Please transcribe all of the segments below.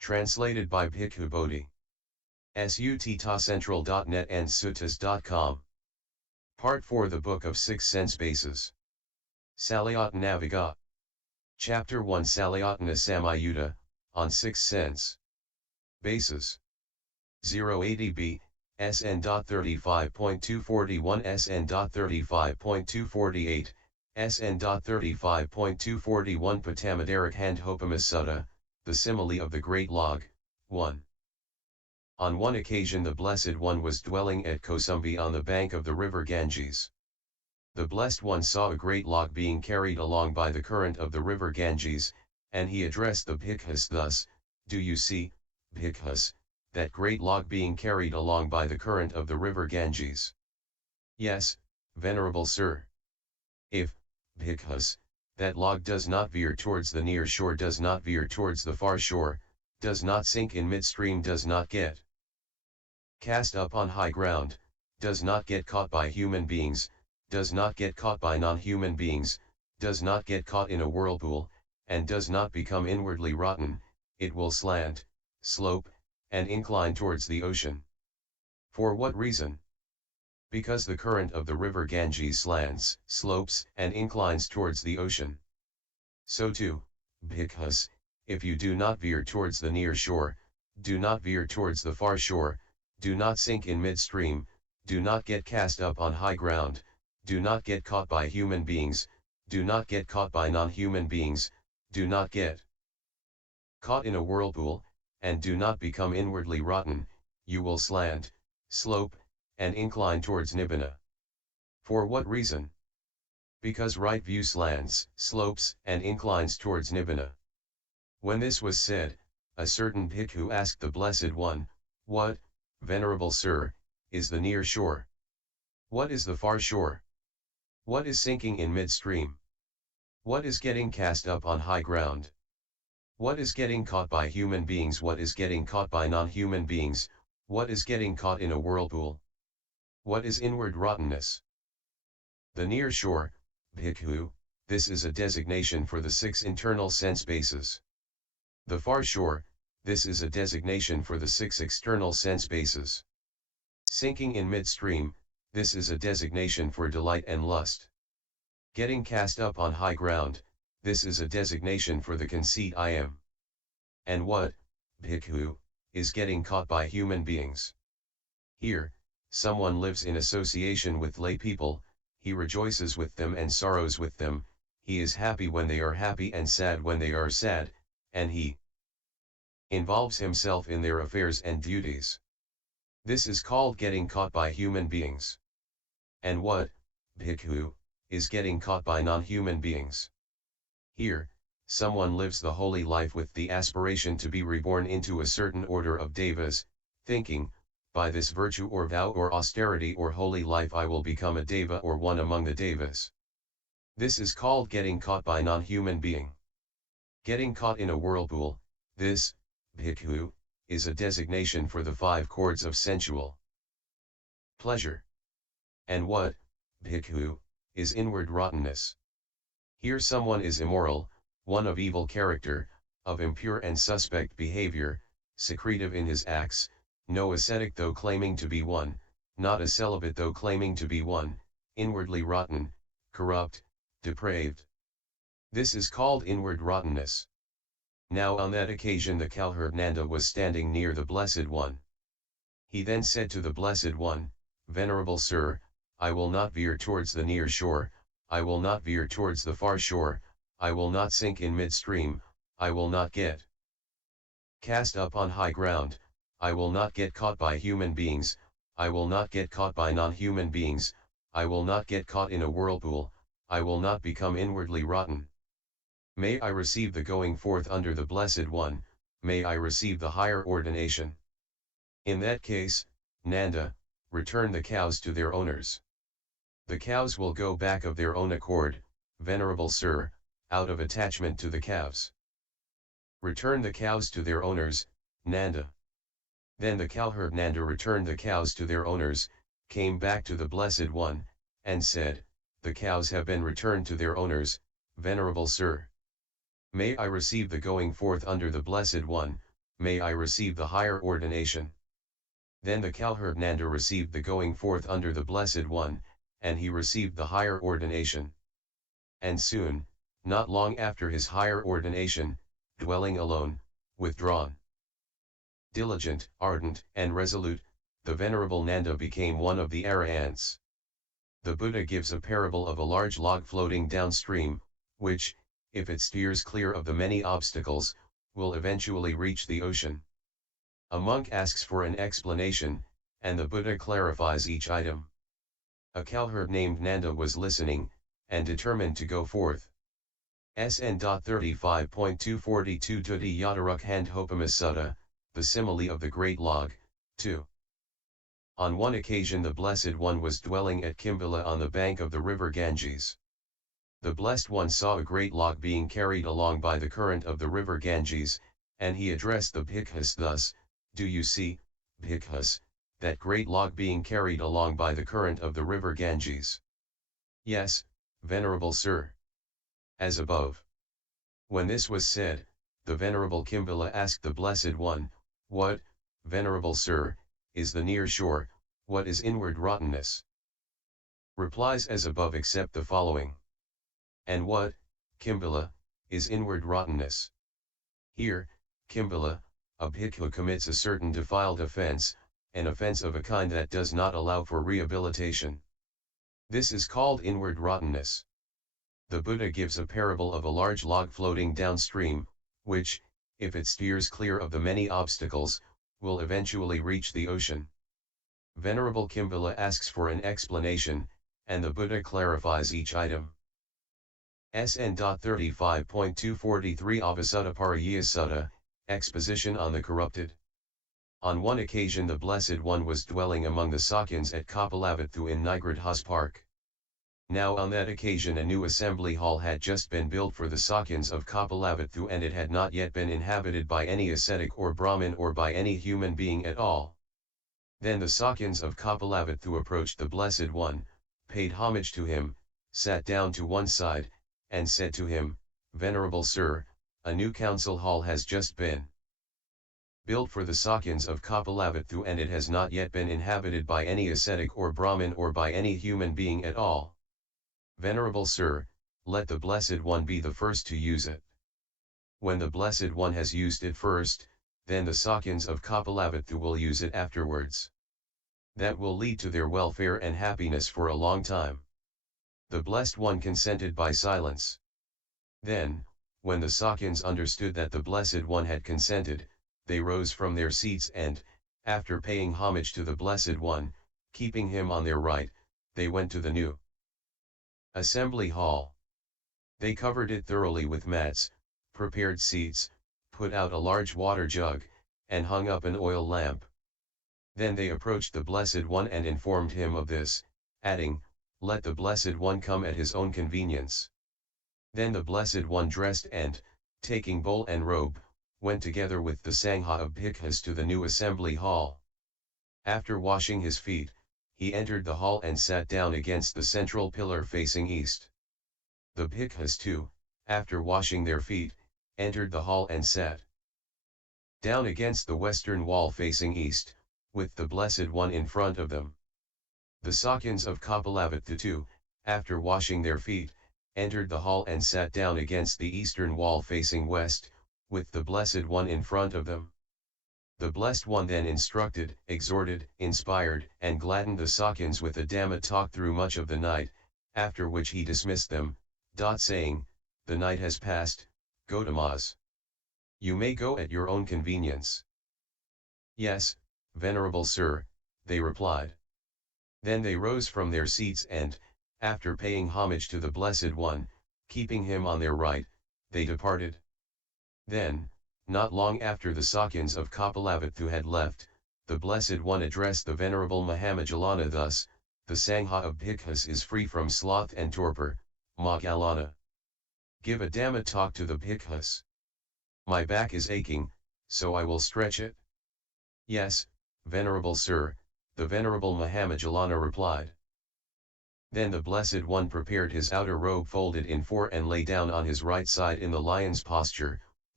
Translated by Bhikkhu Bodhi. Sutta.central.net and suttas.com. Part 4, The Book of Six Sense Bases. Salayatanavagga. Chapter 1, Salayatana Samyutta, on Six Sense Bases. 080b, SN.35.241 SN.35.248, SN.35.241 Pathamadarukkhandhopama Sutta, the Simile of the Great Log, 1. On one occasion the Blessed One was dwelling at Kosambi on the bank of the river Ganges. The Blessed One saw a great log being carried along by the current of the river Ganges, and he addressed the bhikkhus thus, "Do you see, bhikkhus, that great log being carried along by the current of the river Ganges?" "Yes, venerable sir." "If, bhikkhus, that log does not veer towards the near shore, does not veer towards the far shore, does not sink in midstream, does not get cast up on high ground, does not get caught by human beings, does not get caught by non-human beings, does not get caught in a whirlpool, and does not become inwardly rotten, it will slant, slope, and incline towards the ocean." For what reason? Because the current of the river Ganges slants, slopes, and inclines towards the ocean. So too, bhikkhus, if you do not veer towards the near shore, do not veer towards the far shore, do not sink in midstream, do not get cast up on high ground, do not get caught by human beings, do not get caught by non-human beings, do not get caught in a whirlpool, and do not become inwardly rotten, you will slant, slope, and incline towards nibbana. For what reason? Because right view slants, slopes, and inclines towards nibbana. When this was said, a certain bhikkhu asked the Blessed One, "What, venerable sir, is the near shore? What is the far shore? What is sinking in midstream? What is getting cast up on high ground? What is getting caught by human beings? What is getting caught by non-human beings? What is getting caught in a whirlpool? What is inward rottenness?" The near shore, bhikkhu, this is a designation for the six internal sense bases. The far shore, this is a designation for the six external sense bases. Sinking in midstream, this is a designation for delight and lust. Getting cast up on high ground, this is a designation for the conceit I am. And what, bhikkhu, is getting caught by human beings? Here, someone lives in association with lay people, he rejoices with them and sorrows with them, he is happy when they are happy and sad when they are sad, and he involves himself in their affairs and duties. This is called getting caught by human beings. And what, bhikkhu, is getting caught by non-human beings? Here, someone lives the holy life with the aspiration to be reborn into a certain order of devas, thinking, by this virtue or vow or austerity or holy life I will become a deva or one among the devas. This is called getting caught by non-human being. Getting caught in a whirlpool, this, bhikkhu, is a designation for the five chords of sensual pleasure. And what, bhikkhu, is inward rottenness? Here someone is immoral, one of evil character, of impure and suspect behavior, secretive in his acts, no ascetic though claiming to be one, not a celibate though claiming to be one, inwardly rotten, corrupt, depraved. This is called inward rottenness. Now on that occasion the cowherd Nanda was standing near the Blessed One. He then said to the Blessed One, "Venerable sir, I will not veer towards the near shore, I will not veer towards the far shore, I will not sink in midstream, I will not get cast up on high ground, I will not get caught by human beings, I will not get caught by non-human beings, I will not get caught in a whirlpool, I will not become inwardly rotten. May I receive the going forth under the Blessed One, may I receive the higher ordination." In that case, Nanda, return the cows to their owners. The cows will go back of their own accord, venerable sir, out of attachment to the calves. Return the cows to their owners, Nanda. Then the cowherd Nanda returned the cows to their owners, came back to the Blessed One, and said, "The cows have been returned to their owners, venerable sir. May I receive the going forth under the Blessed One, may I receive the higher ordination. Then the cowherd Nanda received the going forth under the Blessed One, and he received the higher ordination. And soon, not long after his higher ordination, dwelling alone, withdrawn, diligent, ardent, and resolute, the venerable Nanda became one of the Arahants. The Buddha gives a parable of a large log floating downstream, which, if it steers clear of the many obstacles, will eventually reach the ocean. A monk asks for an explanation, and the Buddha clarifies each item. A cowherd named Nanda was listening, and determined to go forth. SN.35.242-Salayatanavagga Sutta, the simile of the great log, 2. On one occasion the Blessed One was dwelling at Kimbala on the bank of the river Ganges. The Blessed One saw a great log being carried along by the current of the river Ganges, and he addressed the bhikkhus thus, "Do you see, bhikkhus, that great log being carried along by the current of the river Ganges?" "Yes, venerable sir." As above. When this was said, the venerable Kimbala asked the Blessed One, "What, venerable sir, is the near shore, what is inward rottenness?" Replies as above except the following. "And what, Kimbala, is inward rottenness?" Here, Kimbala, a bhikkhu commits a certain defiled offense, an offense of a kind that does not allow for rehabilitation. This is called inward rottenness. The Buddha gives a parable of a large log floating downstream, which, if it steers clear of the many obstacles, will eventually reach the ocean. Venerable Kimbala asks for an explanation, and the Buddha clarifies each item. SN.35.243 Sutta, Exposition on the Corrupted. On one occasion the Blessed One was dwelling among the Sakyans at Kapilavatthu in Nigrodha's park. Now on that occasion a new assembly hall had just been built for the Sakyans of Kapilavatthu, and it had not yet been inhabited by any ascetic or Brahmin or by any human being at all. Then the Sakyans of Kapilavatthu approached the Blessed One, paid homage to him, sat down to one side, and said to him, "Venerable sir, a new council hall has just been built for the Sakyans of Kapilavatthu, and it has not yet been inhabited by any ascetic or Brahmin or by any human being at all. Venerable sir, let the Blessed One be the first to use it. When the Blessed One has used it first, then the Sakyans of Kapilavatthu will use it afterwards. That will lead to their welfare and happiness for a long time." The Blessed One consented by silence. Then, when the Sakyans understood that the Blessed One had consented, they rose from their seats and, after paying homage to the Blessed One, keeping him on their right, they went to the new assembly hall. They covered it thoroughly with mats, prepared seats, put out a large water jug, and hung up an oil lamp. Then they approached the Blessed One and informed him of this, adding, "Let the Blessed One come at his own convenience." Then the Blessed One dressed and, taking bowl and robe, went together with the Sangha of bhikkhus to the new assembly hall. After washing his feet, he entered the hall and sat down against the central pillar facing east. The bhikkhus too, after washing their feet, entered the hall and sat down against the western wall facing east, with the Blessed One in front of them. The Sakyans of Kapilavatthu too, after washing their feet, entered the hall and sat down against the eastern wall facing west, with the Blessed One in front of them. The Blessed One then instructed, exhorted, inspired, and gladdened the Sakyans with a Dhamma talk through much of the night, after which he dismissed them, saying, "The night has passed, Gautamas. You may go at your own convenience." "Yes, venerable sir," they replied. Then they rose from their seats and, after paying homage to the Blessed One, keeping him on their right, they departed. Then, not long after the Sakyans of Kapilavatthu had left, the Blessed One addressed the Venerable Mahamajalana thus, "The Sangha of bhikkhus is free from sloth and torpor, Moggallana. Give a Dhamma talk to the bhikkhus. My back is aching, so I will stretch it." "Yes, venerable sir," the Venerable Mahamajalana replied. Then the Blessed One prepared his outer robe folded in four and lay down on his right side in the lion's posture,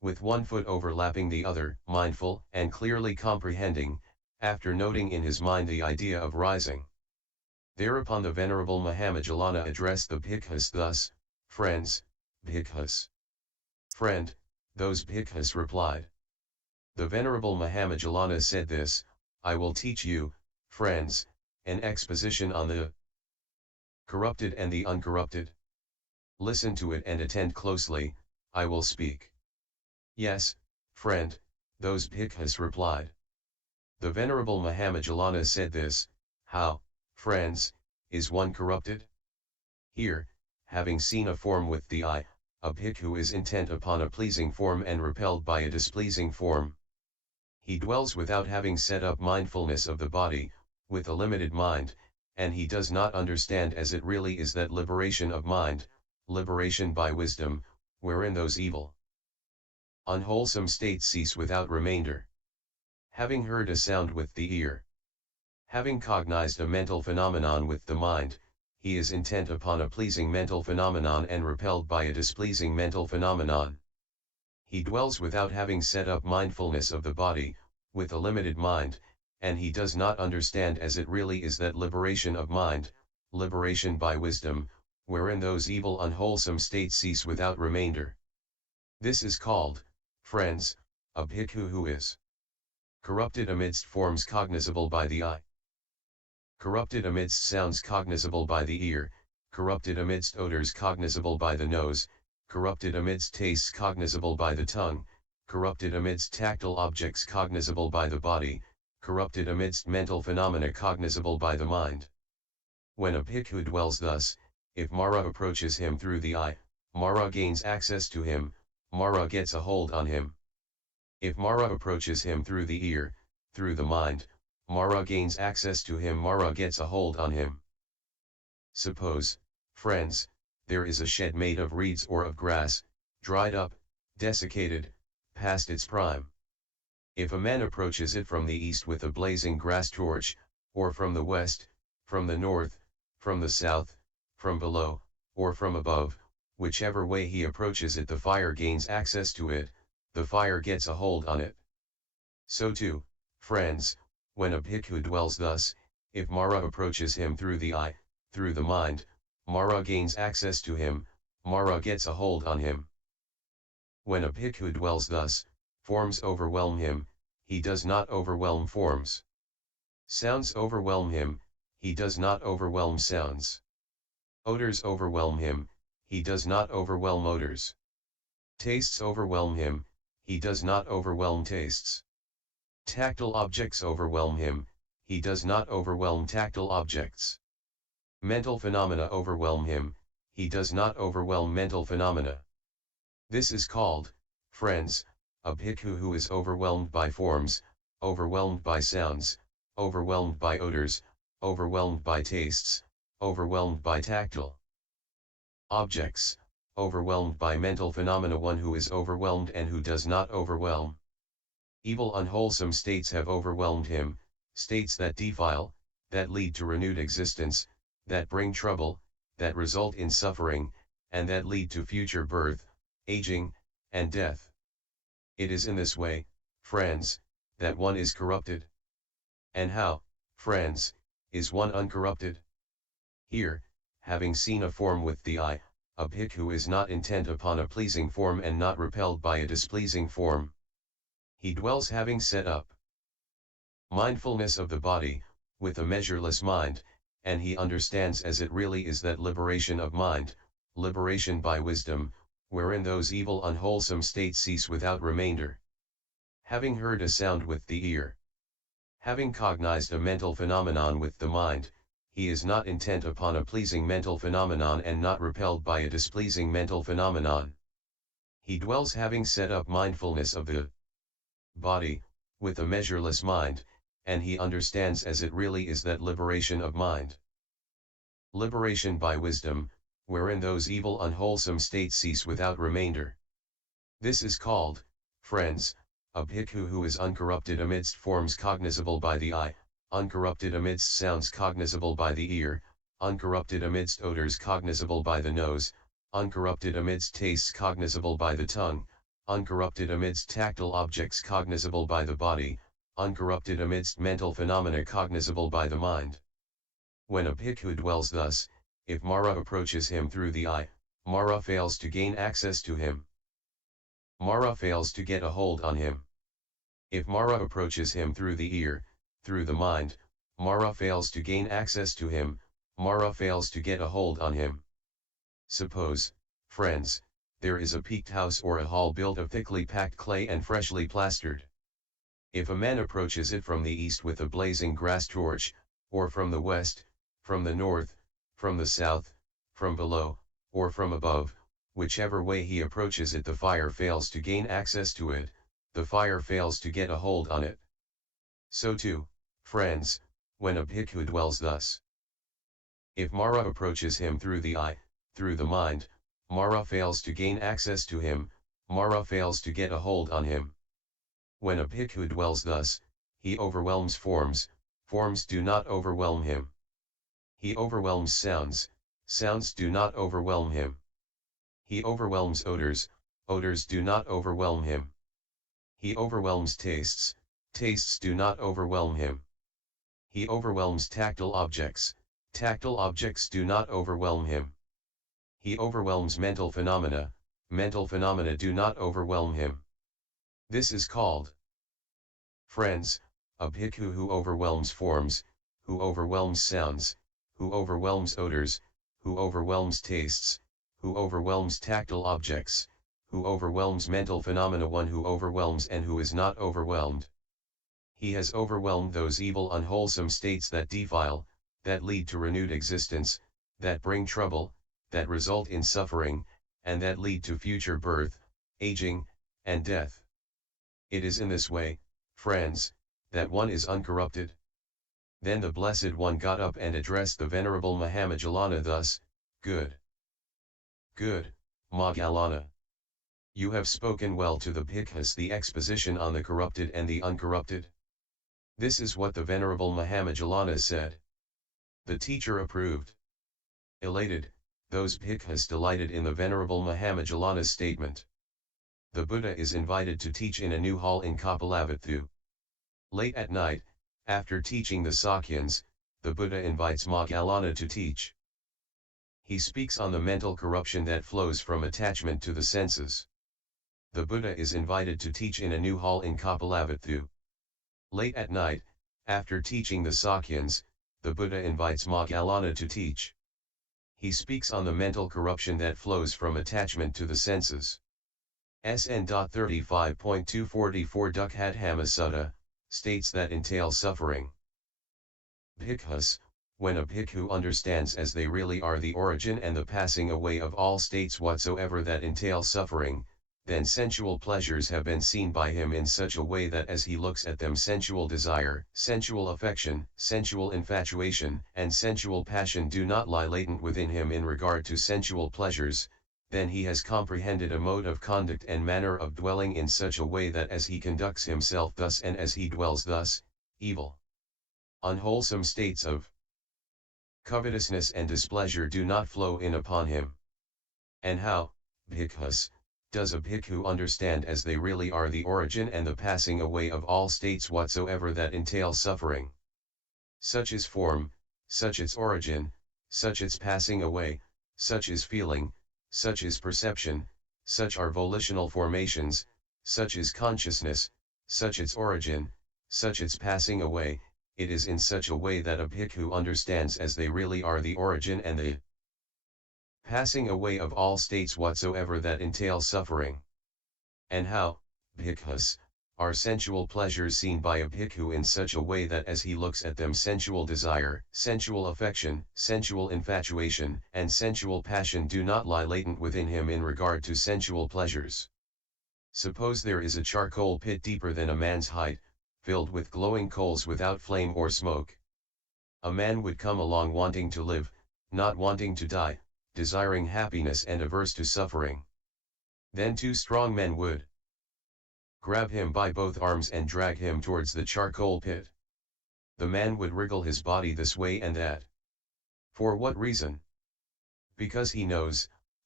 with one foot overlapping the other, mindful and clearly comprehending, after noting in his mind the idea of rising. Thereupon the Venerable Mahamajjhalana addressed the bhikkhus thus, "Friends, bhikkhus." "Friend," those bhikkhus replied. The Venerable Mahamajjhalana said this, "I will teach you, friends, an exposition on the corrupted and the uncorrupted. Listen to it and attend closely, I will speak." "Yes, friend," those bhikkhus replied. The Venerable Mahamajjhalana said this, "How, friends, is one corrupted? Here, having seen a form with the eye, a bhikkhu is intent upon a pleasing form and repelled by a displeasing form. He dwells without having set up mindfulness of the body, with a limited mind, and he does not understand as it really is that liberation of mind, liberation by wisdom, wherein those evil, unwholesome states cease without remainder. Having heard a sound with the ear, having cognized a mental phenomenon with the mind, he is intent upon a pleasing mental phenomenon and repelled by a displeasing mental phenomenon. He dwells without having set up mindfulness of the body, with a limited mind, and he does not understand as it really is that liberation of mind, liberation by wisdom, wherein those evil unwholesome states cease without remainder. This is called, friends, a bhikkhu who is corrupted amidst forms cognizable by the eye, corrupted amidst sounds cognizable by the ear, corrupted amidst odors cognizable by the nose, corrupted amidst tastes cognizable by the tongue, corrupted amidst tactile objects cognizable by the body, corrupted amidst mental phenomena cognizable by the mind. When a bhikkhu dwells thus, if Mara approaches him through the eye, Mara gains access to him, Mara gets a hold on him. If Mara approaches him through the ear, through the mind, Mara gains access to him, Mara gets a hold on him. Suppose, friends, there is a shed made of reeds or of grass, dried up, desiccated, past its prime. If a man approaches it from the east with a blazing grass torch, or from the west, from the north, from the south, from below, or from above, whichever way he approaches it, the fire gains access to it, the fire gets a hold on it. So too, friends, when a bhikkhu dwells thus, if Mara approaches him through the eye, through the mind, Mara gains access to him, Mara gets a hold on him. When a bhikkhu dwells thus, forms overwhelm him, he does not overwhelm forms. Sounds overwhelm him, he does not overwhelm sounds. Odors overwhelm him, he does not overwhelm odors. Tastes overwhelm him, he does not overwhelm tastes. Tactile objects overwhelm him, he does not overwhelm tactile objects. Mental phenomena overwhelm him, he does not overwhelm mental phenomena. This is called, friends, a bhikkhu who is overwhelmed by forms, overwhelmed by sounds, overwhelmed by odors, overwhelmed by tastes, overwhelmed by tactile objects, overwhelmed by mental phenomena, one who is overwhelmed and who does not overwhelm. Evil unwholesome states have overwhelmed him, states that defile, that lead to renewed existence, that bring trouble, that result in suffering, and that lead to future birth, aging, and death. It is in this way, friends, that one is corrupted. And how, friends, is one uncorrupted? Here, having seen a form with the eye, a bhikkhu is not intent upon a pleasing form and not repelled by a displeasing form. He dwells having set up mindfulness of the body, with a measureless mind, and he understands as it really is that liberation of mind, liberation by wisdom, wherein those evil unwholesome states cease without remainder. Having heard a sound with the ear, having cognized a mental phenomenon with the mind, he is not intent upon a pleasing mental phenomenon and not repelled by a displeasing mental phenomenon. He dwells having set up mindfulness of the body, with a measureless mind, and he understands as it really is that liberation of mind, liberation by wisdom, wherein those evil unwholesome states cease without remainder. This is called, friends, a bhikkhu who is uncorrupted amidst forms cognizable by the eye, uncorrupted amidst sounds cognizable by the ear, uncorrupted amidst odors cognizable by the nose, uncorrupted amidst tastes cognizable by the tongue, uncorrupted amidst tactile objects cognizable by the body, uncorrupted amidst mental phenomena cognizable by the mind. When a bhikkhu dwells thus, if Mara approaches him through the eye, Mara fails to gain access to him. Mara fails to get a hold on him. If Mara approaches him through the ear, through the mind, Mara fails to gain access to him, Mara fails to get a hold on him. Suppose, friends, there is a peaked house or a hall built of thickly packed clay and freshly plastered. If a man approaches it from the east with a blazing grass torch, or from the west, from the north, from the south, from below, or from above, whichever way he approaches it, the fire fails to gain access to it, the fire fails to get a hold on it. So too, friends, when a bhikkhu dwells thus, if Mara approaches him through the eye, through the mind, Mara fails to gain access to him, Mara fails to get a hold on him. When a bhikkhu dwells thus, he overwhelms forms, forms do not overwhelm him. He overwhelms sounds, sounds do not overwhelm him. He overwhelms odors, odors do not overwhelm him. He overwhelms tastes, tastes do not overwhelm him. He overwhelms tactile objects, tactile objects do not overwhelm him. He overwhelms mental phenomena, mental phenomena do not overwhelm him. This is called, friends, a bhikkhu who overwhelms forms, who overwhelms sounds, who overwhelms odors, who overwhelms tastes, who overwhelms tactile objects, who overwhelms mental phenomena, one who overwhelms and who is not overwhelmed. He has overwhelmed those evil unwholesome states that defile, that lead to renewed existence, that bring trouble, that result in suffering, and that lead to future birth, aging, and death. It is in this way, friends, that one is uncorrupted. Then the Blessed One got up and addressed the Venerable Mahamajjhalana thus, Good, good, Moggallana. You have spoken well to the bhikkhus. The exposition on the corrupted and the uncorrupted. This is what the Venerable Mahamajjhalana said. The teacher approved. Elated, those bhikkhus delighted in the Venerable Mahamajjhalana's statement. The Buddha is invited to teach in a new hall in Kapilavatthu. Late at night, after teaching the Sakyans, the Buddha invites Moggallana to teach. He speaks on the mental corruption that flows from attachment to the senses. The Buddha is invited to teach in a new hall in Kapilavatthu. Late at night, after teaching the Sakyans, the Buddha invites Moggallana to teach. He speaks on the mental corruption that flows from attachment to the senses. SN.35.241-SN.35.248 Sutta states that entail suffering. Bhikkhus, when a bhikkhu understands as they really are the origin and the passing away of all states whatsoever that entail suffering, then sensual pleasures have been seen by him in such a way that as he looks at them sensual desire, sensual affection, sensual infatuation, and sensual passion do not lie latent within him in regard to sensual pleasures, then he has comprehended a mode of conduct and manner of dwelling in such a way that as he conducts himself thus and as he dwells thus, evil, unwholesome states of covetousness and displeasure do not flow in upon him. And how, bhikkhus, does a bhikkhu understand as they really are the origin and the passing away of all states whatsoever that entail suffering? Such is form, such its origin, such its passing away, such is feeling, such is perception, such are volitional formations, such is consciousness, such its origin, such its passing away. It is in such a way that a bhikkhu understands as they really are the origin and the passing away of all states whatsoever that entail suffering. And how, bhikkhus, are sensual pleasures seen by a bhikkhu in such a way that as he looks at them sensual desire, sensual affection, sensual infatuation, and sensual passion do not lie latent within him in regard to sensual pleasures. Suppose there is a charcoal pit deeper than a man's height, filled with glowing coals without flame or smoke. A man would come along wanting to live, not wanting to die, desiring happiness and averse to suffering. Then two strong men would grab him by both arms and drag him towards the charcoal pit. The man would wriggle his body this way and that. For what reason? Because he knows,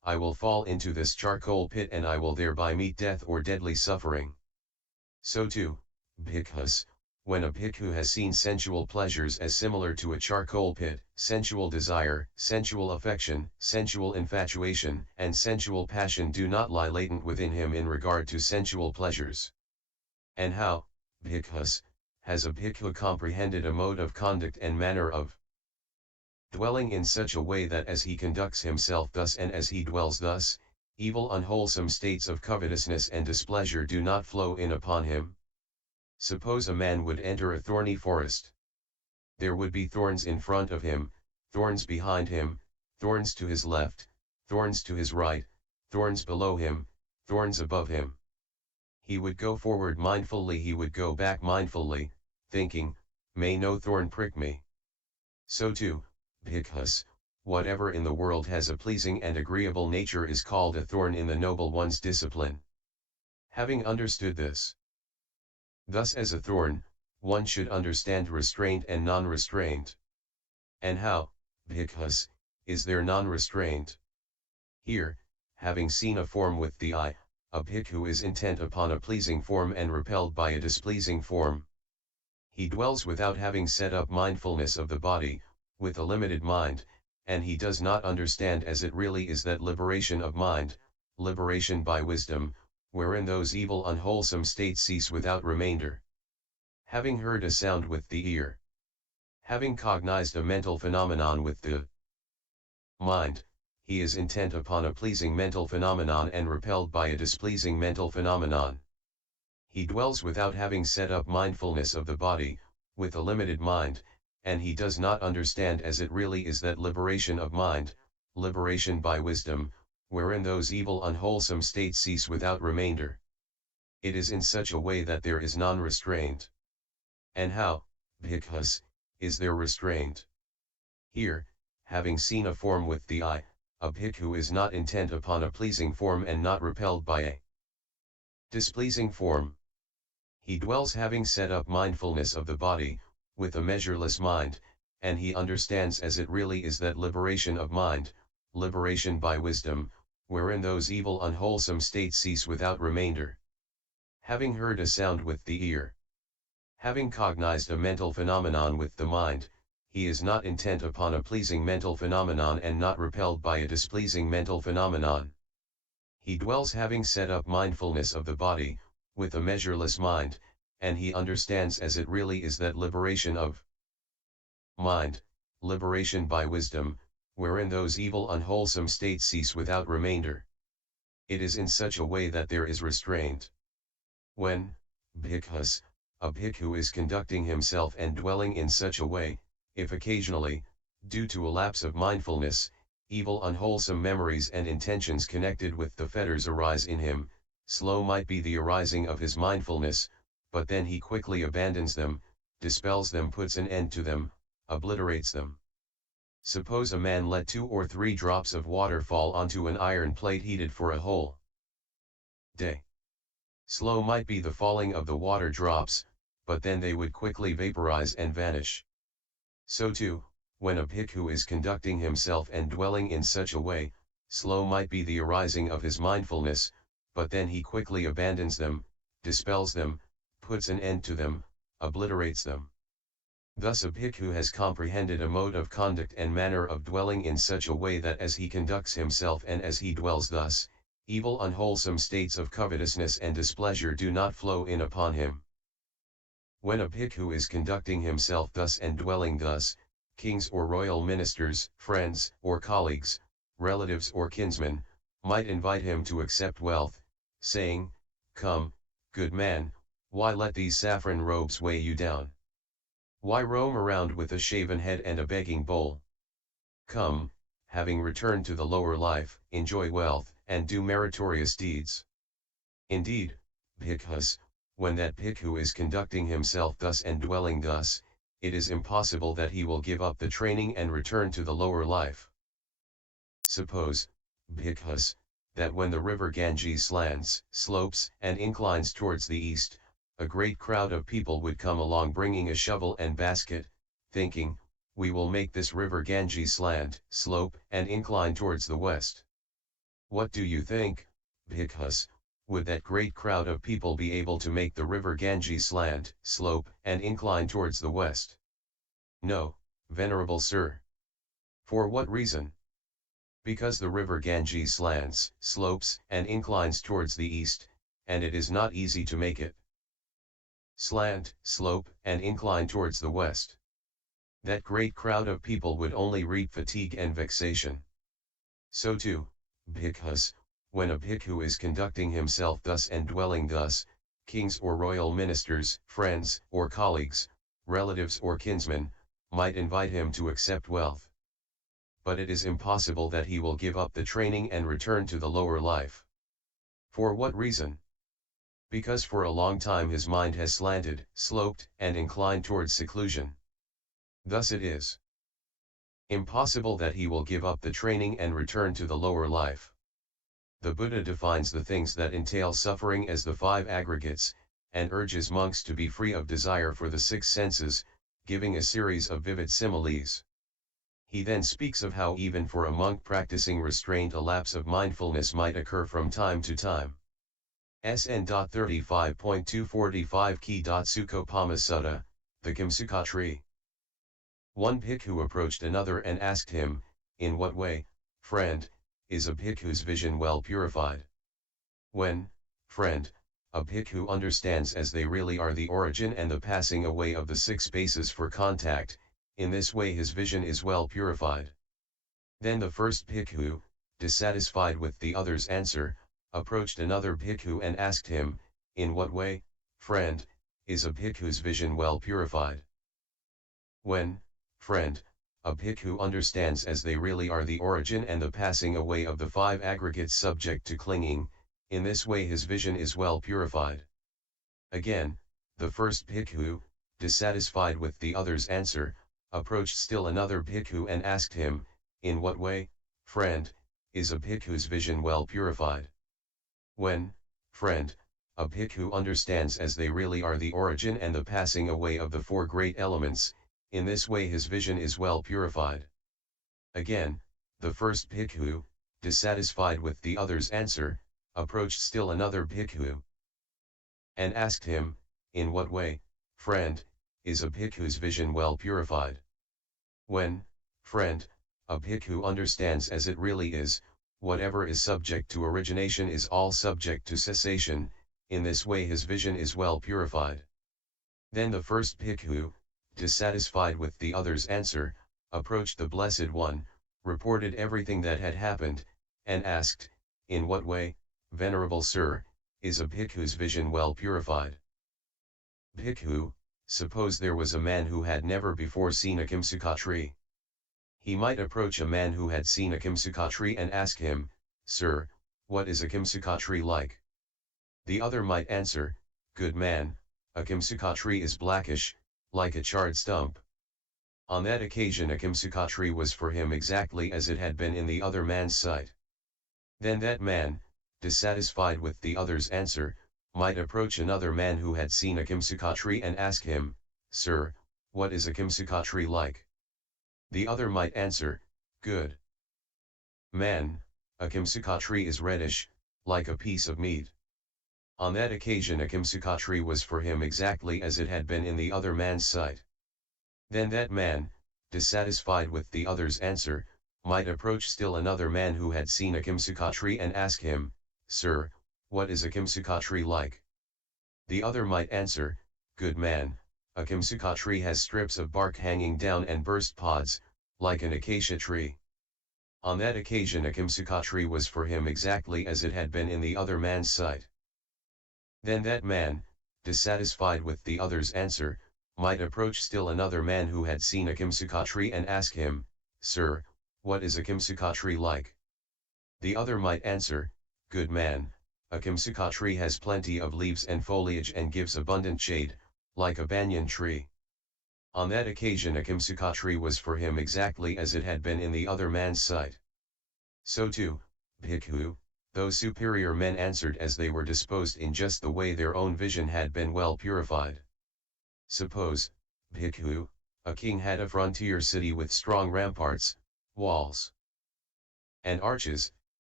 I will fall into this charcoal pit and I will thereby meet death or deadly suffering. So too, bhikkhus, when a bhikkhu has seen sensual pleasures as similar to a charcoal pit, sensual desire, sensual affection, sensual infatuation, and sensual passion do not lie latent within him in regard to sensual pleasures. And how, bhikkhus, has a bhikkhu comprehended a mode of conduct and manner of dwelling in such a way that as he conducts himself thus and as he dwells thus, evil unwholesome states of covetousness and displeasure do not flow in upon him? Suppose a man would enter a thorny forest. There would be thorns in front of him, thorns behind him, thorns to his left, thorns to his right, thorns below him, thorns above him. He would go forward mindfully, he would go back mindfully, thinking, may no thorn prick me. So too, bhikkhus, whatever in the world has a pleasing and agreeable nature is called a thorn in the noble one's discipline. Having understood this, thus as a thorn, one should understand restraint and non-restraint. And how, bhikkhus, is there non-restraint? Here, having seen a form with the eye, a bhikkhu is intent upon a pleasing form and repelled by a displeasing form. He dwells without having set up mindfulness of the body, with a limited mind, and he does not understand as it really is that liberation of mind, liberation by wisdom, wherein those evil unwholesome states cease without remainder. Having heard a sound with the ear, having cognized a mental phenomenon with the mind, he is intent upon a pleasing mental phenomenon and repelled by a displeasing mental phenomenon. He dwells without having set up mindfulness of the body, with a limited mind, and he does not understand as it really is that liberation of mind, liberation by wisdom, wherein those evil unwholesome states cease without remainder. It is in such a way that there is non-restraint. And how, bhikkhus, is there restraint? Here, having seen a form with the eye, a bhikkhu is not intent upon a pleasing form and not repelled by a displeasing form. He dwells having set up mindfulness of the body, with a measureless mind, and he understands as it really is that liberation of mind, liberation by wisdom, wherein those evil unwholesome states cease without remainder. Having heard a sound with the ear, having cognized a mental phenomenon with the mind, he is not intent upon a pleasing mental phenomenon and not repelled by a displeasing mental phenomenon. He dwells having set up mindfulness of the body, with a measureless mind, and he understands as it really is that liberation of mind, liberation by wisdom, wherein those evil unwholesome states cease without remainder. It is in such a way that there is restraint. When, bhikkhus, a bhikkhu is conducting himself and dwelling in such a way, if occasionally, due to a lapse of mindfulness, evil unwholesome memories and intentions connected with the fetters arise in him, slow might be the arising of his mindfulness, but then he quickly abandons them, dispels them, puts an end to them, obliterates them. Suppose a man let 2 or 3 drops of water fall onto an iron plate heated for a whole day. Slow might be the falling of the water drops, but then they would quickly vaporize and vanish. So too, when a bhikkhu is conducting himself and dwelling in such a way, slow might be the arising of his mindfulness, but then he quickly abandons them, dispels them, puts an end to them, obliterates them. Thus a bhikkhu has comprehended a mode of conduct and manner of dwelling in such a way that as he conducts himself and as he dwells thus, evil unwholesome states of covetousness and displeasure do not flow in upon him. When a bhikkhu is conducting himself thus and dwelling thus, kings or royal ministers, friends or colleagues, relatives or kinsmen, might invite him to accept wealth, saying, "Come, good man, why let these saffron robes weigh you down? Why roam around with a shaven head and a begging bowl? Come, having returned to the lower life, enjoy wealth, and do meritorious deeds." Indeed, bhikkhus, when that bhikkhu is conducting himself thus and dwelling thus, it is impossible that he will give up the training and return to the lower life. Suppose, bhikkhus, that when the river Ganges slants, slopes, and inclines towards the east, a great crowd of people would come along bringing a shovel and basket, thinking, "We will make this river Ganges slant, slope, and incline towards the west." What do you think, bhikkhus, would that great crowd of people be able to make the river Ganges slant, slope, and incline towards the west? No, venerable sir. For what reason? Because the river Ganges slants, slopes, and inclines towards the east, and it is not easy to make it slant, slope, and incline towards the west. That great crowd of people would only reap fatigue and vexation. So too, bhikkhus, when a bhikkhu is conducting himself thus and dwelling thus, kings or royal ministers, friends or colleagues, relatives or kinsmen, might invite him to accept wealth. But it is impossible that he will give up the training and return to the lower life. For what reason? Because for a long time his mind has slanted, sloped, and inclined towards seclusion. Thus it is impossible that he will give up the training and return to the lower life. The Buddha defines the things that entail suffering as the five aggregates, and urges monks to be free of desire for the six senses, giving a series of vivid similes. He then speaks of how even for a monk practicing restraint a lapse of mindfulness might occur from time to time. SN.35.245-Sukkopama Sutta, the Kimsukatri. One bhikkhu approached another and asked him, "In what way, friend, is a bhikkhu's vision well purified?" When, friend, a bhikkhu understands as they really are the origin and the passing away of the six bases for contact, in this way his vision is well purified. Then the first bhikkhu, dissatisfied with the other's answer, approached another bhikkhu and asked him, "In what way, friend, is a bhikkhu's vision well purified?" When, friend, a bhikkhu understands as they really are the origin and the passing away of the five aggregates subject to clinging, in this way his vision is well purified. Again, the first bhikkhu, dissatisfied with the other's answer, approached still another bhikkhu and asked him, "In what way, friend, is a bhikkhu's vision well purified?" When, friend, a bhikkhu understands as they really are the origin and the passing away of the four great elements, in this way his vision is well purified. Again, the first bhikkhu, dissatisfied with the other's answer, approached still another bhikkhu and asked him, "In what way, friend, is a bhikkhu's vision well purified?" When, friend, a bhikkhu understands as it really is, whatever is subject to origination is all subject to cessation, in this way his vision is well purified. Then the first bhikkhu, dissatisfied with the other's answer, approached the Blessed One, reported everything that had happened, and asked, "In what way, venerable sir, is a bhikkhu's vision well purified?" Bhikkhu, suppose there was a man who had never before seen a Kimsukatri. He might approach a man who had seen a Kimsukatri and ask him, "Sir, what is a Kimsukatri like?" The other might answer, "Good man, a Kimsukatri is blackish, like a charred stump." On that occasion a Kimsukatri was for him exactly as it had been in the other man's sight. Then that man, dissatisfied with the other's answer, might approach another man who had seen a Kimsukatri and ask him, "Sir, what is a Kimsukatri like?" The other might answer, "Good man, a Kimsukatri is reddish, like a piece of meat." On that occasion a Kimsukatri was for him exactly as it had been in the other man's sight. Then that man, dissatisfied with the other's answer, might approach still another man who had seen a Kimsukatri and ask him, "Sir, what is a Kimsukatri like?" The other might answer, "Good man, a Kimsukatri has strips of bark hanging down and burst pods, like an acacia tree." On that occasion a Kimsukatri was for him exactly as it had been in the other man's sight. Then that man, dissatisfied with the other's answer, might approach still another man who had seen a Kimsukatri and ask him, "Sir, what is a Kimsukatri like?" The other might answer, "Good man, a Kimsukatri has plenty of leaves and foliage and gives abundant shade, like a banyan tree." On that occasion a Kimsukatri was for him exactly as it had been in the other man's sight. So too, bhikkhu, those superior men answered as they were disposed in just the way their own vision had been well purified. Suppose, bhikkhu, a king had a frontier city with strong ramparts, walls, and arches,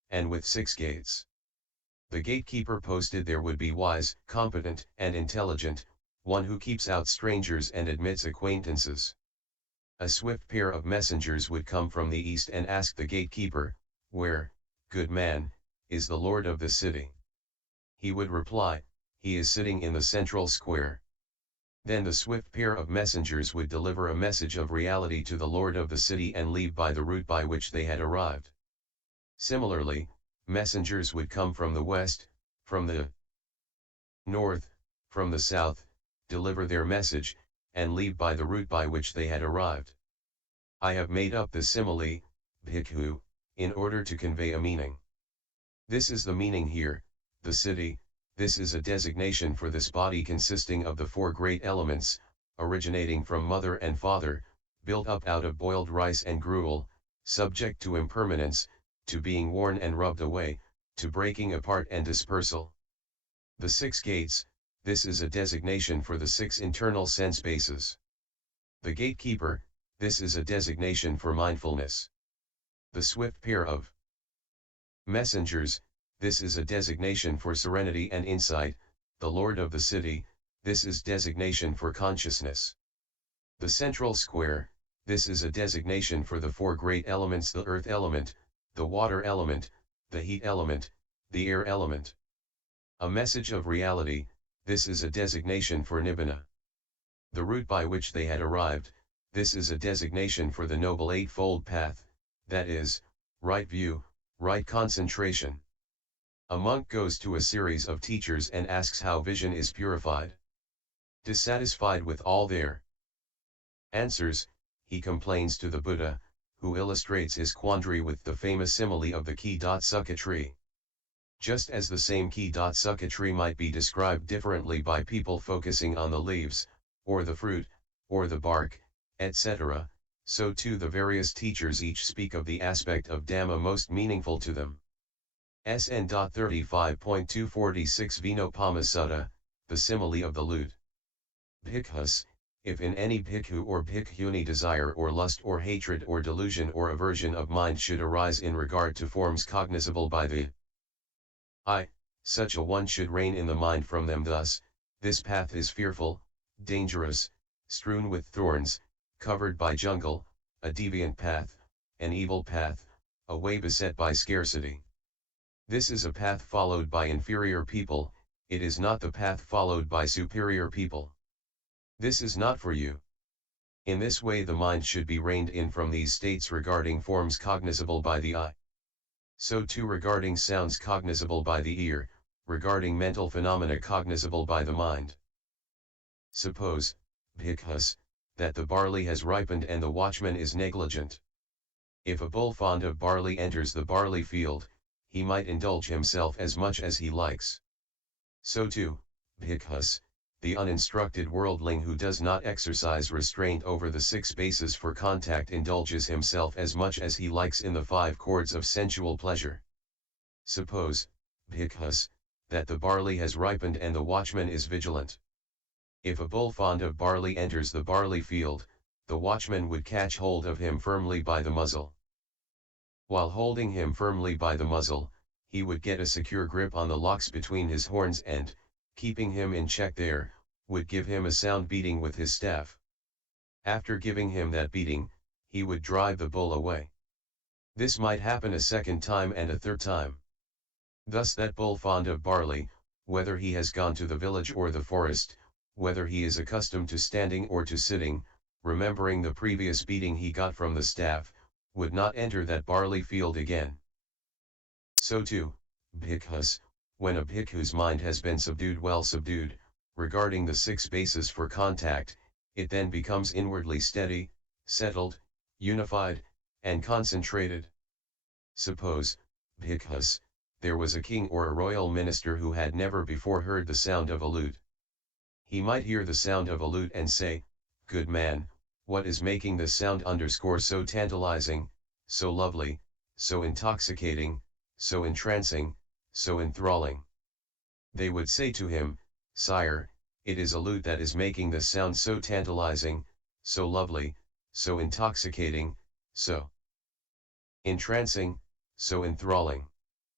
and with 6 gates. The gatekeeper posted there would be wise, competent, and intelligent, one who keeps out strangers and admits acquaintances. A swift pair of messengers would come from the east and ask the gatekeeper, "Where, good man, is the lord of the city?" He would reply, "He is sitting in the central square." Then the swift pair of messengers would deliver a message of reality to the lord of the city and leave by the route by which they had arrived. Similarly, messengers would come from the west, from the north, from the south, deliver their message, and leave by the route by which they had arrived. I have made up the simile, bhikkhu, in order to convey a meaning. This is the meaning here, the city. This is a designation for this body consisting of the 4 great elements, originating from mother and father, built up out of boiled rice and gruel, subject to impermanence, to being worn and rubbed away, to breaking apart and dispersal. The 6 gates, this is a designation for the 6 internal sense bases. The gatekeeper, this is a designation for mindfulness. The swift pair of messengers, this is a designation for serenity and insight. The lord of the city, this is designation for consciousness. The central square, this is a designation for the 4 great elements: the earth element, the water element, the heat element, the air element. A message of reality, this is a designation for nibbana. The route by which they had arrived, this is a designation for the Noble Eightfold Path, that is, right view, right concentration. A monk goes to a series of teachers and asks how vision is purified. Dissatisfied with all their answers, he complains to the Buddha, who illustrates his quandary with the famous simile of the ki-suka tree. Just as the same ki-suka tree might be described differently by people focusing on the leaves, or the fruit, or the bark, etc., so too the various teachers each speak of the aspect of Dhamma most meaningful to them. SN.35.246 Sutta, the simile of the lute. Bhikkhus, if in any bhikkhu or bhikkhuni desire or lust or hatred or delusion or aversion of mind should arise in regard to forms cognizable by the I, such a one should rein in the mind from them thus: this path is fearful, dangerous, strewn with thorns, covered by jungle, a deviant path, an evil path, a way beset by scarcity. This is a path followed by inferior people, it is not the path followed by superior people. This is not for you. In this way the mind should be reined in from these states regarding forms cognizable by the eye. So too regarding sounds cognizable by the ear, regarding mental phenomena cognizable by the mind. Suppose, bhikkhus, that the barley has ripened and the watchman is negligent. If a bull fond of barley enters the barley field, he might indulge himself as much as he likes. So too, bhikkhus, the uninstructed worldling who does not exercise restraint over the 6 bases for contact indulges himself as much as he likes in the 5 chords of sensual pleasure. Suppose, bhikkhus, that the barley has ripened and the watchman is vigilant. If a bull fond of barley enters the barley field, the watchman would catch hold of him firmly by the muzzle. While holding him firmly by the muzzle, he would get a secure grip on the locks between his horns and, keeping him in check there, would give him a sound beating with his staff. After giving him that beating, he would drive the bull away. This might happen a 2nd time and a 3rd time. Thus that bull fond of barley, whether he has gone to the village or the forest, whether he is accustomed to standing or to sitting, remembering the previous beating he got from the staff, would not enter that barley field again. So too, bhikkhus, when a bhikkhu's mind has been subdued, well subdued, regarding the 6 bases for contact, it then becomes inwardly steady, settled, unified, and concentrated. Suppose, bhikkhus, there was a king or a royal minister who had never before heard the sound of a lute. He might hear the sound of a lute and say, "Good man, what is making this sound so tantalizing, so lovely, so intoxicating, so entrancing, so enthralling?" They would say to him, "Sire, it is a lute that is making this sound so tantalizing, so lovely, so intoxicating, so entrancing, so enthralling."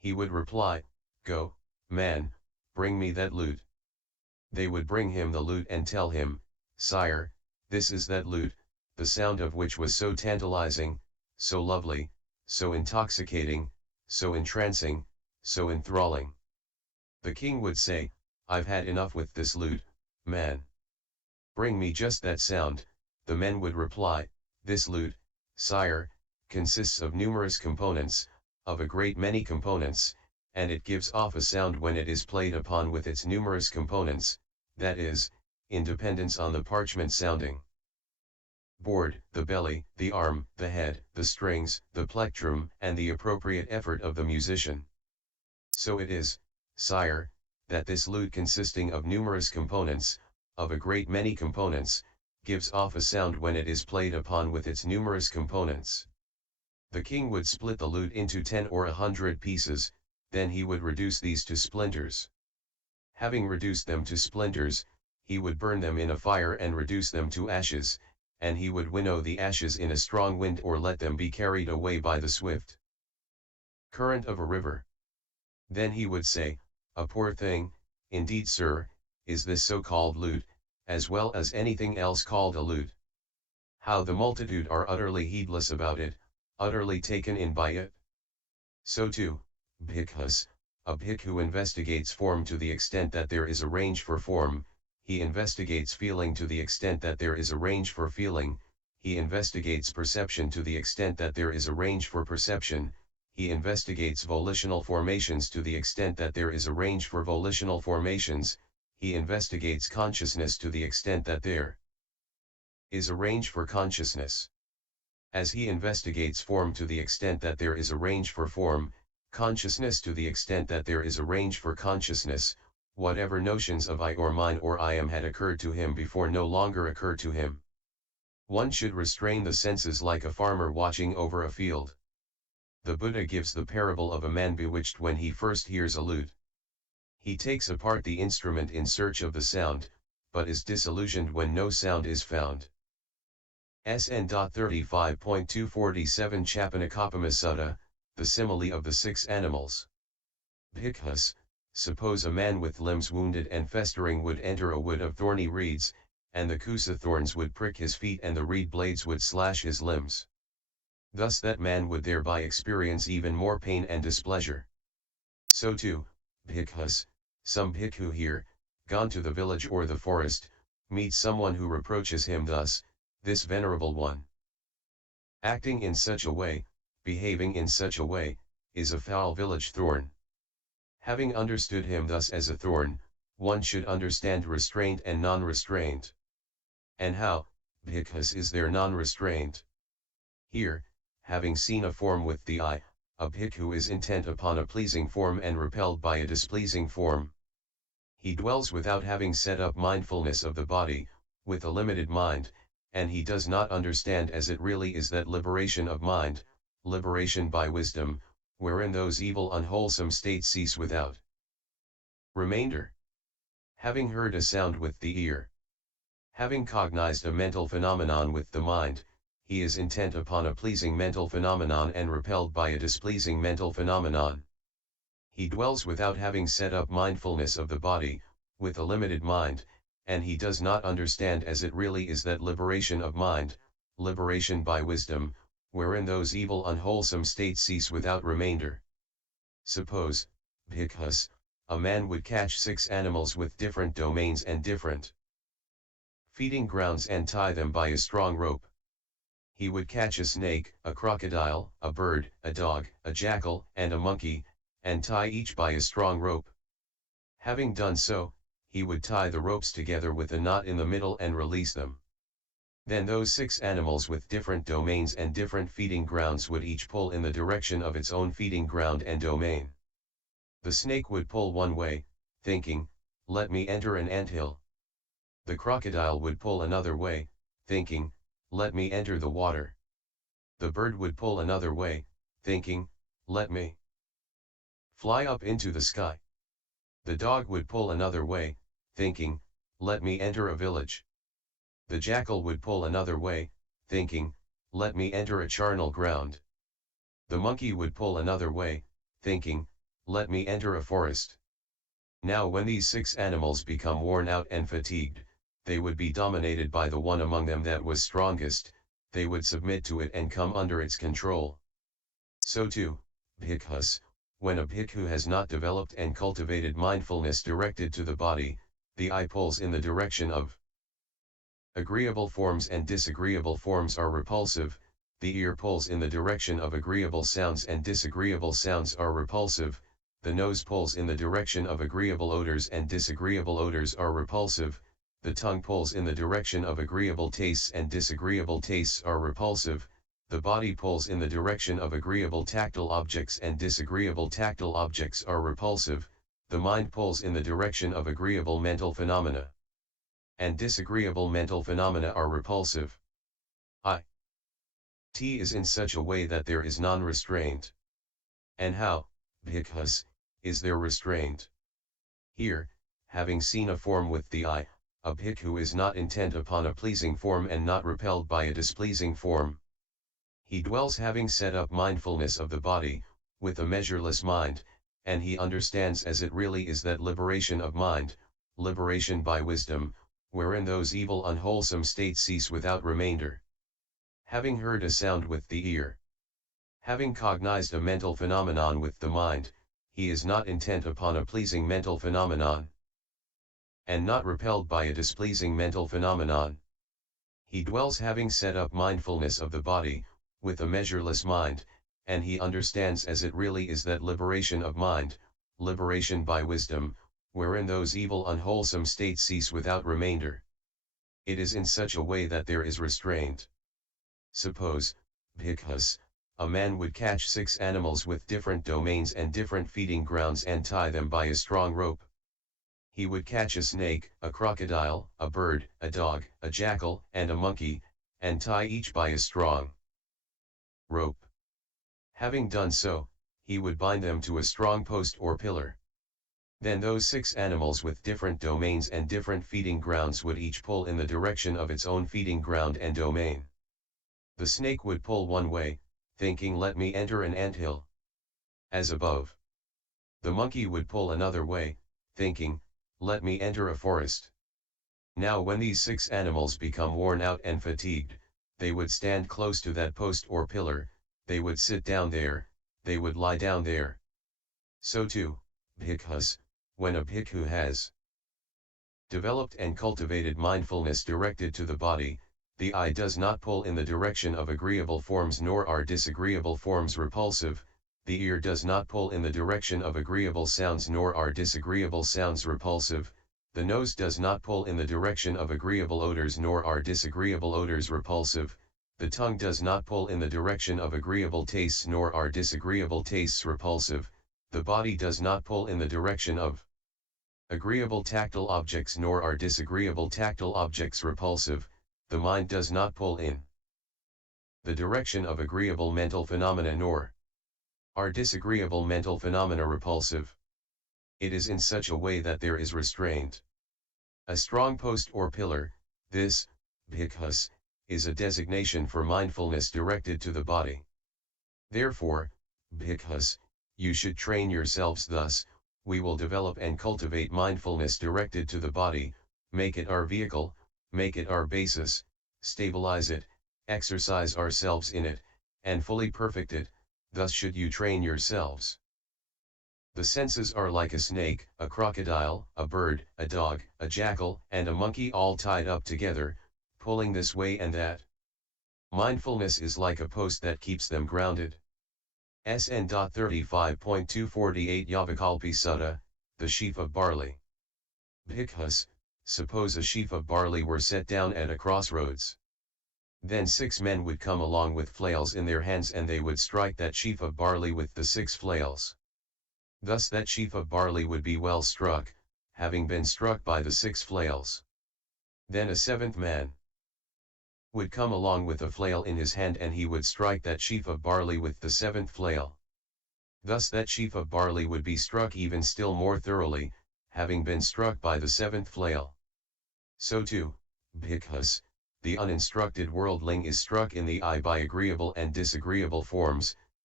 He would reply, "Go, man, bring me that lute." They would bring him the lute and tell him, "Sire, this is that lute, the sound of which was so tantalizing, so lovely, so intoxicating, so entrancing, so enthralling." The king would say, "I've had enough with this lute, man. Bring me just that sound." The men would reply, "This lute, sire, consists of numerous components, of a great many components, and it gives off a sound when it is played upon with its numerous components, that is, in dependence on the parchment sounding board, the belly, the arm, the head, the strings, the plectrum, and the appropriate effort of the musician. So it is, sire, that this lute consisting of numerous components, of a great many components, gives off a sound when it is played upon with its numerous components." The king would split the lute into 10 or 100 pieces, then he would reduce these to splinters. Having reduced them to splinters, he would burn them in a fire and reduce them to ashes, and he would winnow the ashes in a strong wind or let them be carried away by the swift current of a river. Then he would say, "A poor thing, indeed, sir, is this so-called lute, as well as anything else called a lute. How the multitude are utterly heedless about it, utterly taken in by it." So too, bhikkhus, a bhikkhu investigates form to the extent that there is a range for form, he investigates feeling to the extent that there is a range for feeling, he investigates perception to the extent that there is a range for perception, he investigates volitional formations to the extent that there is a range for volitional formations, he investigates consciousness to the extent that there is a range for consciousness. As he investigates form to the extent that there is a range for form, consciousness to the extent that there is a range for consciousness, whatever notions of I or mine or I am had occurred to him before no longer occur to him. One should restrain the senses like a farmer watching over a field. The Buddha gives the parable of a man bewitched when he first hears a lute. He takes apart the instrument in search of the sound, but is disillusioned when no sound is found. SN.35.247 Chapanakopama Sutta, the simile of the 6 animals. Bhikkhus, suppose a man with limbs wounded and festering would enter a wood of thorny reeds, and the kusa thorns would prick his feet and the reed blades would slash his limbs. Thus that man would thereby experience even more pain and displeasure. So too, bhikkhus, some bhikkhu here, gone to the village or the forest, meets someone who reproaches him thus, "This venerable one, acting in such a way, behaving in such a way, is a foul village thorn." Having understood him thus as a thorn, one should understand restraint and non-restraint. And how, bhikkhus, is there non-restraint? Here, having seen a form with the eye, a bhikkhu is intent upon a pleasing form and repelled by a displeasing form. He dwells without having set up mindfulness of the body, with a limited mind, and he does not understand as it really is that liberation of mind, liberation by wisdom, wherein those evil unwholesome states cease without remainder. Having heard a sound with the ear, having cognized a mental phenomenon with the mind, he is intent upon a pleasing mental phenomenon and repelled by a displeasing mental phenomenon. He dwells without having set up mindfulness of the body, with a limited mind, and he does not understand as it really is that liberation of mind, liberation by wisdom, wherein those evil unwholesome states cease without remainder. Suppose, bhikkhus, a man would catch 6 animals with different domains and different feeding grounds and tie them by a strong rope. He would catch a snake, a crocodile, a bird, a dog, a jackal, and a monkey, and tie each by a strong rope. Having done so, he would tie the ropes together with a knot in the middle and release them. Then those 6 animals with different domains and different feeding grounds would each pull in the direction of its own feeding ground and domain. The snake would pull one way, thinking, "Let me enter an anthill." The crocodile would pull another way, thinking, "Let me enter the water." The bird would pull another way, thinking, "Let me fly up into the sky." The dog would pull another way, thinking, "Let me enter a village." The jackal would pull another way, thinking, "Let me enter a charnel ground." The monkey would pull another way, thinking, let me enter a forest. Now when these 6 animals become worn out and fatigued, they would be dominated by the one among them that was strongest, they would submit to it and come under its control. So too, bhikkhus, when a bhikkhu has not developed and cultivated mindfulness directed to the body, the eye pulls in the direction of agreeable forms and disagreeable forms are repulsive, the ear pulls in the direction of agreeable sounds and disagreeable sounds are repulsive, the nose pulls in the direction of agreeable odors and disagreeable odors are repulsive, the tongue pulls in the direction of agreeable tastes and disagreeable tastes are repulsive, the body pulls in the direction of agreeable tactile objects and disagreeable tactile objects are repulsive, the mind pulls in the direction of agreeable mental phenomena and disagreeable mental phenomena are repulsive. T is in such a way that there is non-restraint. And how, bhikkhus, is there restraint? Here, having seen a form with the eye, a bhikkhu is not intent upon a pleasing form and not repelled by a displeasing form. He dwells having set up mindfulness of the body, with a measureless mind, and he understands as it really is that liberation of mind, liberation by wisdom, wherein those evil unwholesome states cease without remainder. Having heard a sound with the ear, having cognized a mental phenomenon with the mind, he is not intent upon a pleasing mental phenomenon, and not repelled by a displeasing mental phenomenon. He dwells having set up mindfulness of the body, with a measureless mind, and he understands as it really is that liberation of mind, liberation by wisdom, wherein those evil unwholesome states cease without remainder. It is in such a way that there is restraint. Suppose, bhikkhus, a man would catch 6 animals with different domains and different feeding grounds and tie them by a strong rope. He would catch a snake, a crocodile, a bird, a dog, a jackal, and a monkey, and tie each by a strong rope. Having done so, he would bind them to a strong post or pillar. Then those 6 animals with different domains and different feeding grounds would each pull in the direction of its own feeding ground and domain. The snake would pull one way, thinking let me enter an anthill, as above. The monkey would pull another way, thinking, let me enter a forest. Now when these 6 animals become worn out and fatigued, they would stand close to that post or pillar, they would sit down there, they would lie down there. So too, bhikkhus, when a bhikkhu has developed and cultivated mindfulness directed to the body, the eye does not pull in the direction of agreeable forms nor are disagreeable forms repulsive, the ear does not pull in the direction of agreeable sounds nor are disagreeable sounds repulsive, the nose does not pull in the direction of agreeable odors nor are disagreeable odors repulsive, the tongue does not pull in the direction of agreeable tastes nor are disagreeable tastes repulsive, the body does not pull in the direction of agreeable tactile objects nor are disagreeable tactile objects repulsive, the mind does not pull in the direction of agreeable mental phenomena nor are disagreeable mental phenomena repulsive. It is in such a way that there is restraint. A strong post or pillar, this, bhikkhus, is a designation for mindfulness directed to the body. Therefore, bhikkhus, you should train yourselves thus, we will develop and cultivate mindfulness directed to the body, make it our vehicle, make it our basis, stabilize it, exercise ourselves in it, and fully perfect it, thus should you train yourselves. The senses are like a snake, a crocodile, a bird, a dog, a jackal, and a monkey all tied up together, pulling this way and that. Mindfulness is like a post that keeps them grounded. SN.35.248 Yavakalpi Sutta, the sheaf of barley. Bhikkhus, suppose a sheaf of barley were set down at a crossroads. Then 6 men would come along with flails in their hands and they would strike that sheaf of barley with the 6 flails. Thus that sheaf of barley would be well struck, having been struck by the 6 flails. Then a 7th man would come along with a flail in his hand and he would strike that sheaf of barley with the 7th flail. Thus that sheaf of barley would be struck even still more thoroughly, having been struck by the 7th flail. So too, bhikkhus, the uninstructed worldling is struck in the eye by agreeable and disagreeable forms,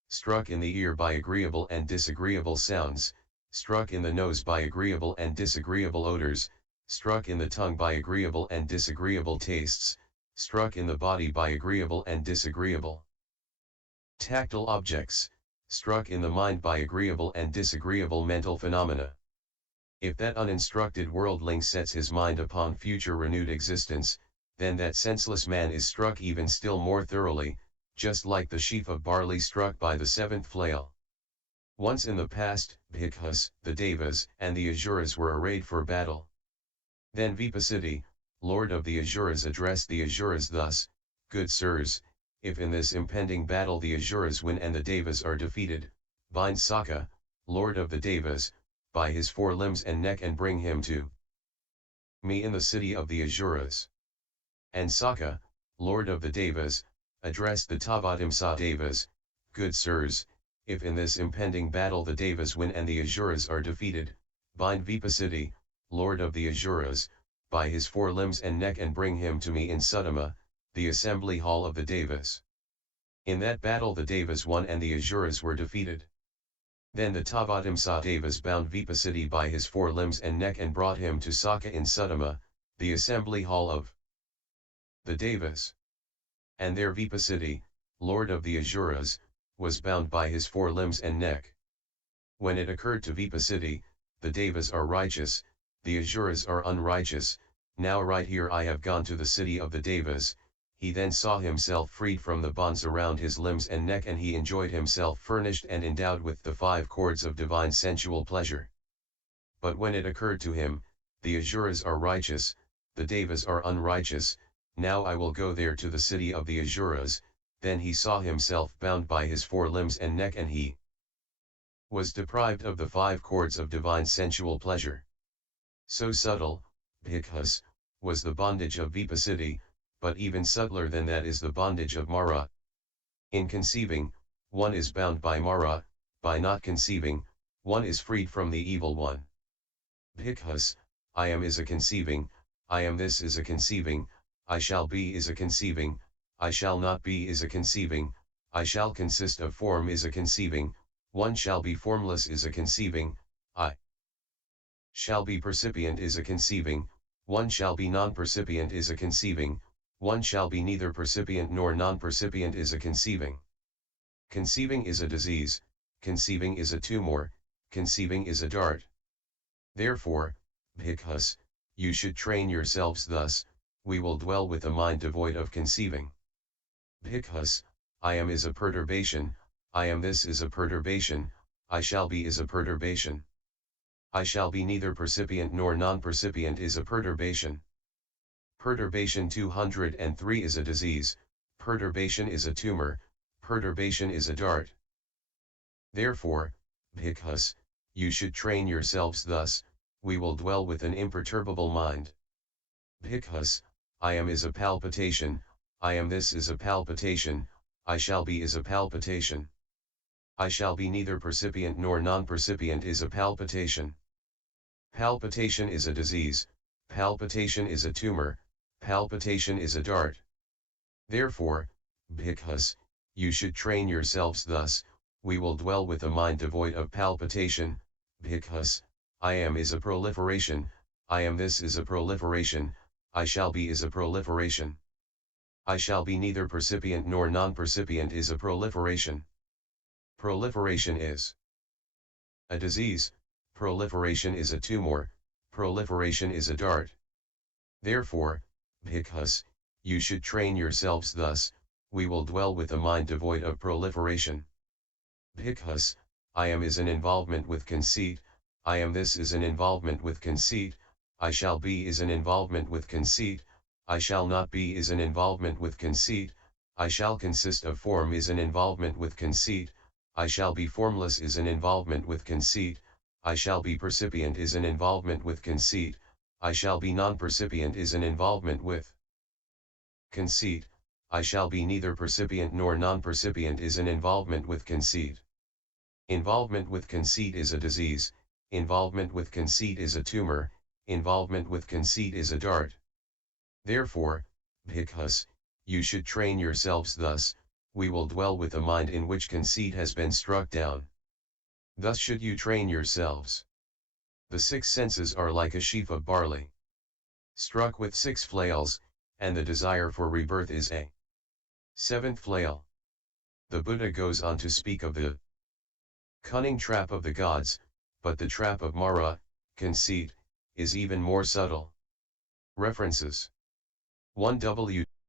struck in the ear by agreeable and disagreeable sounds, struck in the nose by agreeable and disagreeable odors, struck in the tongue by agreeable and disagreeable tastes, struck in the body by agreeable and disagreeable tactile objects, struck in the mind by agreeable and disagreeable mental phenomena. If that uninstructed worldling sets his mind upon future renewed existence, then that senseless man is struck even still more thoroughly, just like the sheaf of barley struck by the seventh flail. Once in the past, bhikkhus, the devas, and the asuras were arrayed for battle. Then Vipassiti, lord of the asuras, addressed the asuras thus: "Good sirs, if in this impending battle the asuras win and the devas are defeated, bind Sakka, lord of the devas, by his four limbs and neck and bring him to me in the city of the asuras." And Sakka, lord of the devas, addressed the Tavatimsa devas: "Good sirs, if in this impending battle the devas win and the asuras are defeated, bind Vipassiti, lord of the asuras, by his four limbs and neck and bring him to me in Suttama, the assembly hall of the devas." In that battle the devas won and the asuras were defeated. Then the Tavatimsa devas bound Vipassiti by his four limbs and neck and brought him to Sakka in Suttama, the assembly hall of the devas. And there Vipassiti, lord of the asuras, was bound by his four limbs and neck. When it occurred to Vipassiti, the devas are righteous, the asuras are unrighteous, now right here I have gone to the city of the devas, he then saw himself freed from the bonds around his limbs and neck, and he enjoyed himself furnished and endowed with the five cords of divine sensual pleasure. But when it occurred to him, the asuras are righteous, the devas are unrighteous, now I will go there to the city of the asuras, then he saw himself bound by his four limbs and neck, and he was deprived of the five cords of divine sensual pleasure. So subtle, bhikkhus, was the bondage of Vipassiti, but even subtler than that is the bondage of Mara. In conceiving, one is bound by Mara; by not conceiving, one is freed from the evil one. Bhikkhus, I am is a conceiving, I am this is a conceiving, I shall be is a conceiving, I shall not be is a conceiving, I shall consist of form is a conceiving, one shall be formless is a conceiving, I shall be percipient is a conceiving, one shall be non-percipient is a conceiving, one shall be neither percipient nor non-percipient is a conceiving. Conceiving is a disease, conceiving is a tumor, conceiving is a dart. Therefore, bhikkhus, you should train yourselves thus: we will dwell with a mind devoid of conceiving. Bhikkhus, I am is a perturbation, I am this is a perturbation, I shall be is a perturbation. I shall be neither percipient nor non-percipient is a perturbation. Perturbation 203 is a disease, perturbation is a tumor, perturbation is a dart. Therefore, bhikkhus, you should train yourselves thus: we will dwell with an imperturbable mind. Bhikkhus, I am is a palpitation, I am this is a palpitation, I shall be is a palpitation. I shall be neither percipient nor non-percipient is a palpitation. Palpitation is a disease, palpitation is a tumor, palpitation is a dart. Therefore, bhikkhus, you should train yourselves thus: we will dwell with a mind devoid of palpitation. Bhikkhus, I am is a proliferation, I am this is a proliferation, I shall be is a proliferation. I shall be neither percipient nor non-percipient is a proliferation. Proliferation is a disease, proliferation is a tumor, proliferation is a dart. Therefore, bhikkhus, you should train yourselves thus: we will dwell with a mind devoid of proliferation. Bhikkhus, I am is an involvement with conceit, I am this is an involvement with conceit, I shall be is an involvement with conceit, I shall not be is an involvement with conceit, I shall consist of form is an involvement with conceit, I shall be formless is an involvement with conceit, I shall be percipient is an involvement with conceit, I shall be non-percipient is an involvement with conceit, I shall be neither percipient nor non-percipient is an involvement with conceit. Involvement with conceit is a disease, involvement with conceit is a tumor, involvement with conceit is a dart. Therefore, bhikkhus, you should train yourselves thus: we will dwell with a mind in which conceit has been struck down. Thus should you train yourselves. The 6 senses are like a sheaf of barley, struck with 6 flails, and the desire for rebirth is a 7th flail. The Buddha goes on to speak of the cunning trap of the gods, but the trap of Mara, conceit, is even more subtle. References 1W